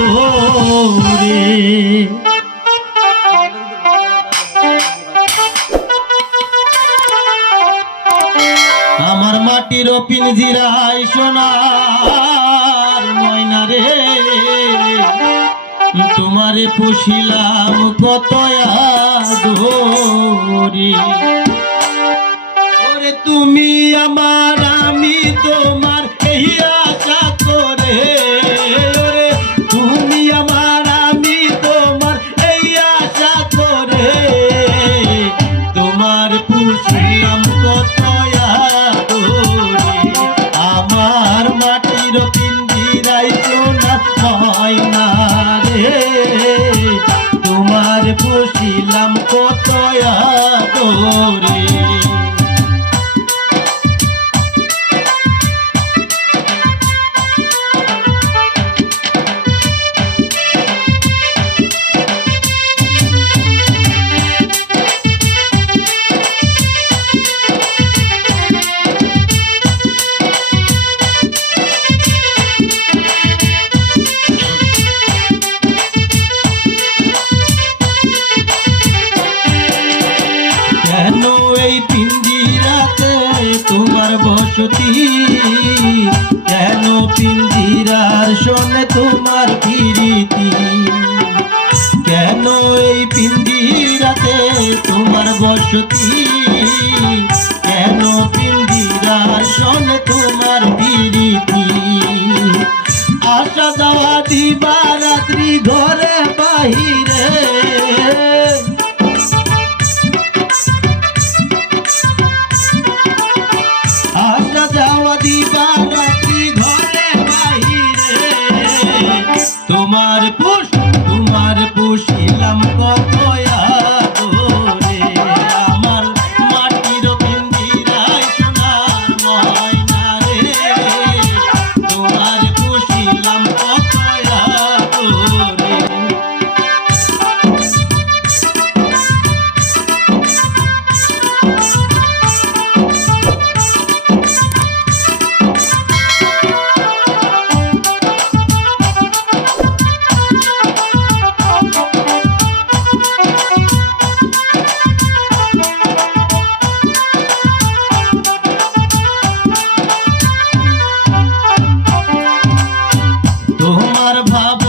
আদরে। আমার মাটির পিঞ্জিরায় সোনার ময়না রে, তোমারে পুষিলাম কত আদরে। ওরে তুমি আমার আমি তোমার এই আশা করে, ওরে তুমি আমার আমি তোমার এই আশা করে, তোমার পুষিলাম কত আদরে। আমার মাটির পিঞ্জিরায় সোনা ময়না রে, তোমার পুষিলাম কত আদরে। কেন এই পিঞ্জিরাতে তোমার বসতি, কেন পিঞ্জিরার শোনে তোমার প্রীতি, কেন এই পিঞ্জিরাতে তোমার বসতি, কেন পিঞ্জিরার শোনে তোমার প্রীতি। আসা যাওয়া দিবা রাত্রি ঘরে বাহিরে, আসা যাওয়া দিবা রাত্রি ঘরে বাহিরে, তোমার পুষিলাম কত আদরে। আমার মাটির পিঞ্জিরায় সোনার ময়না রে, তোমার পুষিলাম কত আদরে। তোমার ভাব